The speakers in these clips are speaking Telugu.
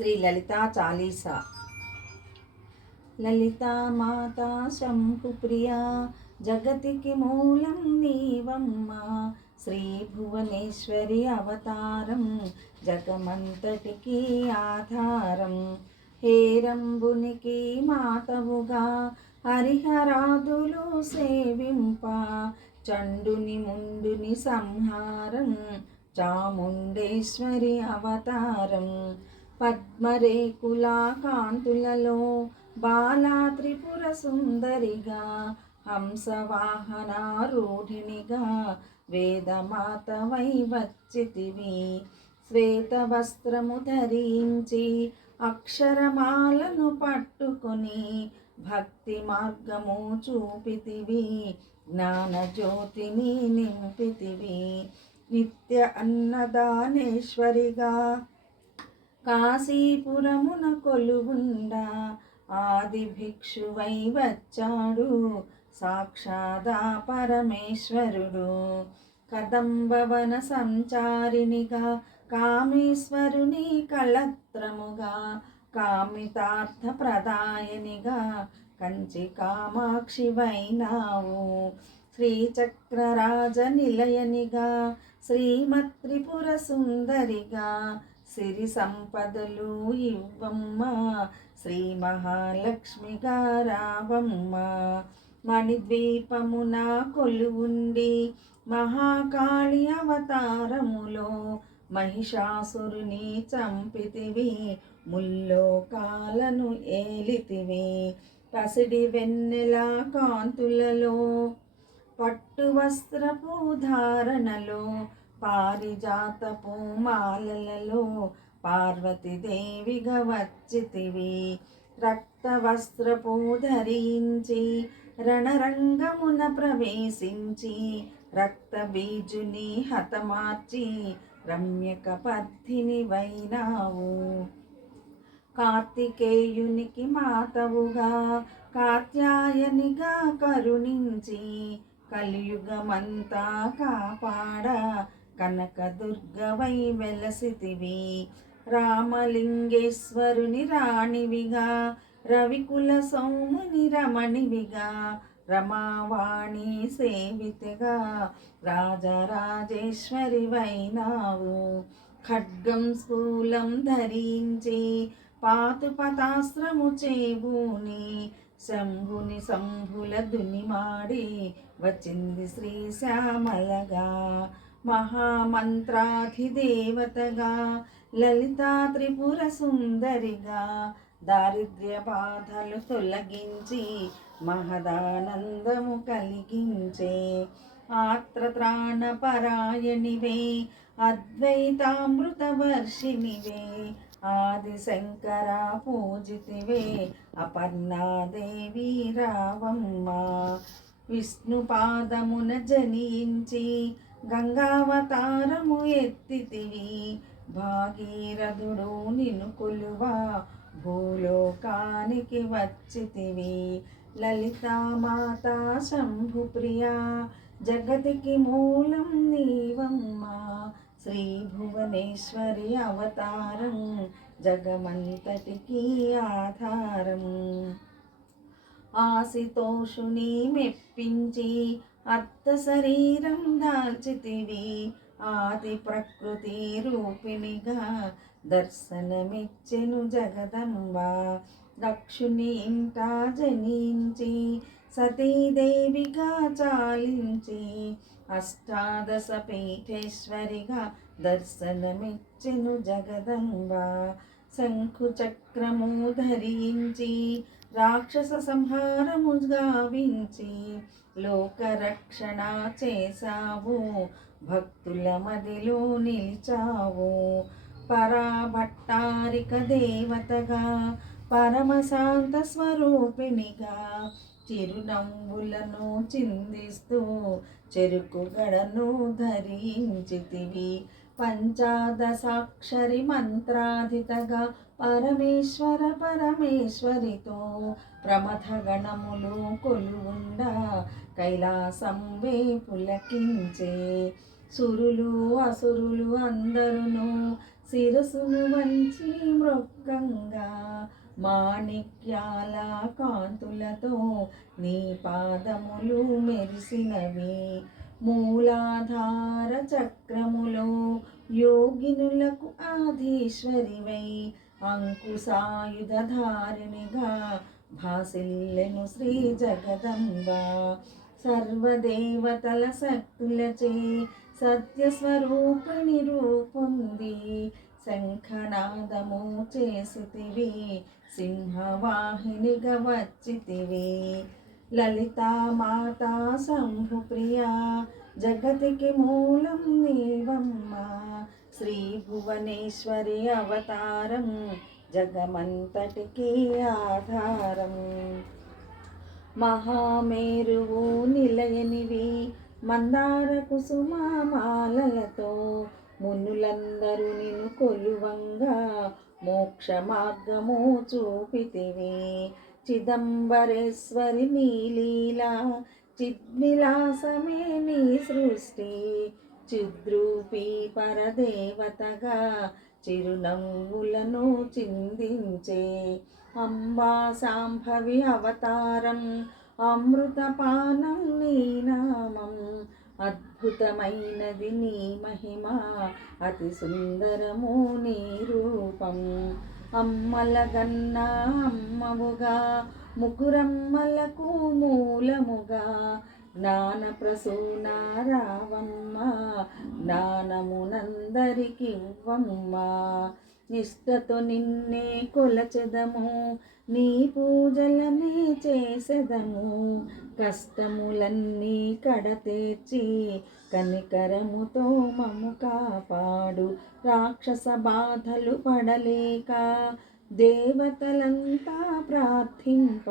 శ్రీ లలితా చాలీసా. లలితా మాతా శంభుప్రియా జగతికి మూలం నీవమ్మ, శ్రీ భువనేశ్వరి అవతారం జగమంతటికి ఆధారం. హేరంబునికి మాతవుగా హరిహరాదులు సేవింప, చండుని ముండుని సంహారం చాముండేశ్వరి అవతారం. పద్మరేకుల కాంతులలో బాలా త్రిపుర సుందరిగా, హంసవాహనారూఢినిగా వేదమాతవై వచ్చితివి. శ్వేత వస్త్రము ధరించి అక్షరమాలను పట్టుకొని భక్తి మార్గము చూపితివి, జ్ఞానజ్యోతిని నింపితివి. నిత్య అన్నదానేశ్వరిగా కాశీపురమున కొలువుండా, ఆది భిక్షువై వచ్చాడు సాక్షాదా పరమేశ్వరుడు. కదంబవన సంచారినిగా కామేశ్వరుని కళత్రముగా, కామితార్థ ప్రదాయనిగా కంచి కామాక్షి వైనావు. శ్రీచక్రరాజ నిలయనిగా శ్రీమత్రిపుర సుందరిగా, సిరి సంపదలు ఇవ్వమ్మ శ్రీ మహాలక్ష్మిగా రావమ్మ. మణిద్వీపమున కొలువుండి మహాకాళి అవతారములో మహిషాసురుని చంపితివి, ముల్లోకాలను ఏలితివి. పసిడి వెన్నెల కాంతులలో పట్టు వస్త్రపు ధారణలో, పారిజాతపు మాలలలో పార్వతీదేవిగా వచ్చితివి. రక్త వస్త్రపు ధరించి రణరంగమున ప్రవేశించి, రక్త బీజుని హతమార్చి రమ్యక పద్ధిని వైనావు. కార్తికేయునికి మాతవుగా కాత్యాయనిగా కరుణించి, కలియుగమంతా కాపాడ కనకదుర్గవై వెలసితివి. రామలింగేశ్వరుని రాణివిగా రవికుల సౌముని రమణివిగా, రమావాణి సేవితగా రాజరాజేశ్వరి వైనావు. ఖడ్గం స్థూలం ధరించి పాతుపతాస్త్రము చేబూని, శంభుని సంభుల దునిమాడి వచ్చింది శ్రీశ్యామలగా. మహామంత్రాధిదేవతగా లలితా త్రిపుర సుందరిగా, దారిద్ర్య బాధలు తొలగించి మహదానందము కలిగించే ఆత్రత్రాణ పరాయణివే, అద్వైతామృత వర్షినివే, ఆది శంకర పూజితివే, అపర్ణాదేవి రావమ్మ. విష్ణు పాదమున జనించి గంగావతారము ఎత్తితివి, భాగీరథుడు నిన్ను కొలువా భూలోకానికి వచ్చితివి. లలితా మాతా శంభుప్రియా జగతికి మూలం నీవమ్మ, శ్రీ భువనేశ్వరి అవతారం జగమంతటికి ఆధారం. ఆశితోషుని మెప్పించి అర్థ శరీరం దాల్చితివి, ఆది ప్రకృతి రూపిణిగా దర్శనమిచ్చెను జగదంబ. దక్షుని ఇంట జనించి సతీదేవిగా చాలించి, అష్టాదశ పీఠేశ్వరిగా దర్శనమిచ్చెను జగదంబ. శంఖు చక్రము ధరించి రాక్షస సంహారము గావించి, లోకరక్షణ చేసావు, భక్తుల మదిలో నిలిచావు. పరాభట్టారిక దేవతగా పరమశాంత స్వరూపిణిగా, చిరునవ్వులను చిందిస్తూ చెరుకు గడను ధరించితివి. పంచాదశాక్షరి మంత్రాధితగా పరమేశ్వర పరమేశ్వరితో ప్రమథ గణములు కొలువుండా, కైలాసంబే పులకించే. సురులు అసురులు అందరును శిరసును వంచి మృక్కంగా మాణిక్యాల కాంతులతో నీ పాదములు మెరిసినవి. మూలాధార చక్రములో యోగినులకు ఆధీశ్వరివై అంకుశాయుధధారిణిగా భాసిల్లెను శ్రీ జగదంబ. సర్వదేవతల శక్తులచే సత్యస్వరూపిణి రూపొంది శంఖనాదము చేసితివి, సింహవాహినిగా వచ్చితివి. లలితా మాతా శంభుప్రియా జగతికి మూలం నీవమ్మ. శ్రీ భువనేశ్వరి అవతారం జగమంతటికి ఆధారం. మహామేరువు నిలయనివి మందార కుసుమాలతో మునులందరూ నిన్ను కొలువంగా మోక్ష మార్గము చూపితివి. చిదంబరేశ్వరి నీలీలా చిద్విలాసమే నీ సృష్టి. చిద్రూపీ పరదేవతగా చిరునవ్వులను చిందించే అంబా శాంభవి అవతారం. అమృతపానం నీ నామం, అద్భుతమైనది నీ మహిమ, అతి సుందరము నీ రూపం. అమ్మల గన్నా అమ్మవుగా ముగ్గురమ్మలకు మూలముగా జ్ఞాన ప్రసూన రావమ్మ, జ్ఞానమునందరికి ఇవ్వమ్మ. నిష్టతో నిన్నే కొలచెదము, నీ పూజలనే చేసెదము. కష్టములన్నీ కడతేర్చి కనికరముతో మము కాపాడు. రాక్షస బాధలు పడలేక దేవతలంతా ప్రార్థింప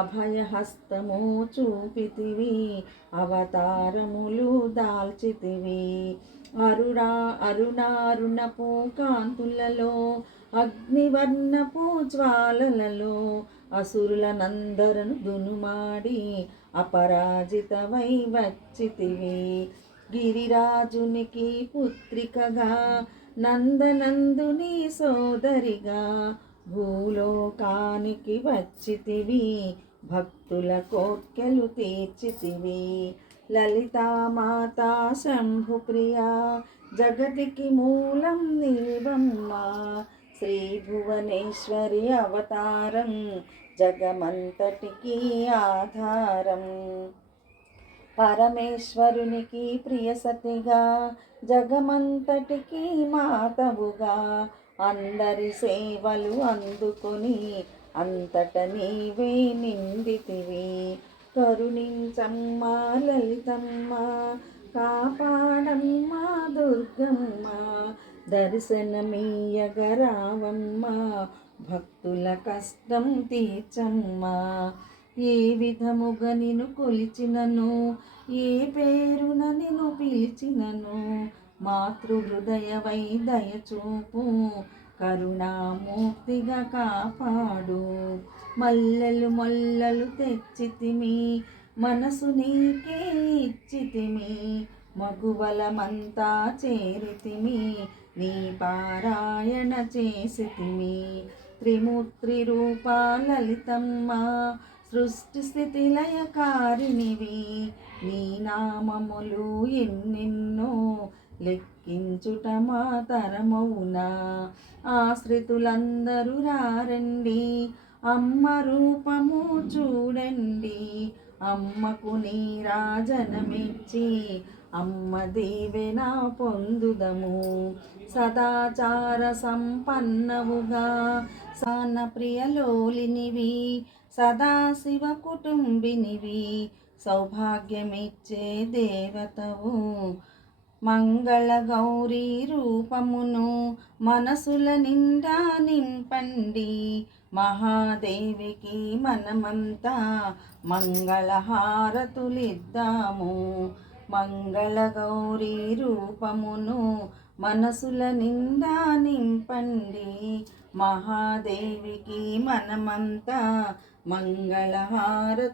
అభయహస్తము చూపితివి, అవతారములు దాల్చితివి. అరుణారుణపు కాంతులలో అగ్నివర్ణపు జ్వాలలలో అసురులనందరను దునుమాడి అపరాజితమై వచ్చితివి. గిరిరాజునికి పుత్రికగా నందనందుని సోదరిగా భూలోకానికి వచ్చితివి, భక్తుల కోర్కెలు తీర్చితివి. లలితా మాతా శంభుప్రియా జగతికి మూలం నీవమ్మ. శ్రీ భువనేశ్వరి అవతారం జగమంతటికి ఆధారం. పరమేశ్వరునికి ప్రియసతిగా జగమంతటికి మాతవుగా అందరి సేవలు అందుకొని అంతట నీవే నిందితివి. కరుణించమ్మ లలితమ్మ, కాపాడమ్మ దుర్గమ్మ, దర్శనమీయగరావమ్మ, భక్తుల కష్టం తీర్చమ్మ. ఏ విధముగా నిన్ను కొలిచినను, ఏ పేరున నిన్ను పిలిచినను, మాతృహృదయవై దయచూపు, కరుణామూర్తిగా కాపాడు. మల్లెలు మొల్లలు తెచ్చితిమి, మనసు నీకే ఇచ్చితిమి, మగువలమంతా చేరితిమి, నీ పారాయణ చేసితిమి. త్రిమూర్తి రూపా లలితమ్మ, సృష్టి స్థితి లయకారిణివి, నీ నామములు ఎన్నెన్నో లెక్కించుట మా తరమౌనా. ఆశ్రితులందరూ రారండి, అమ్మ రూపము చూడండి, అమ్మకు నీరాజనమిచ్చి అమ్మ దీవెన పొందుదము. సదాచార సంపన్నవుగా సాన ప్రియలోలినివి, సదాశివ కుటుంబినివి, సౌభాగ్యమిచ్చే దేవతవు. మంగళ గౌరీ రూపమును మనసుల నిండా నింపండి, మహాదేవికి మనమంతా మంగళహారతులిద్దాము. మంగళ గౌరీ రూపమును మనసుల నిండా నింపండి, మహాదేవికి మనమంతా మంగళహారతులిద్దాము.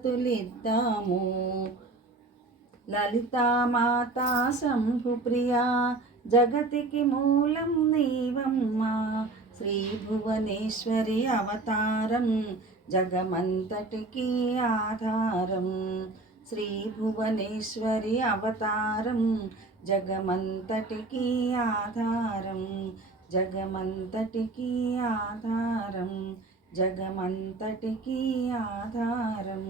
లలితా మాతా శంభుప్రియా జగతికి మూలం నీవమ్మా. శ్రీ భువనేశ్వరి అవతారం జగమంతటికి ఆధారం. శ్రీ భువనేశ్వరి అవతారం జగమంతటికి ఆధారం. జగమంతటికి ఆధారం. జగమంతటికి ఆధారం.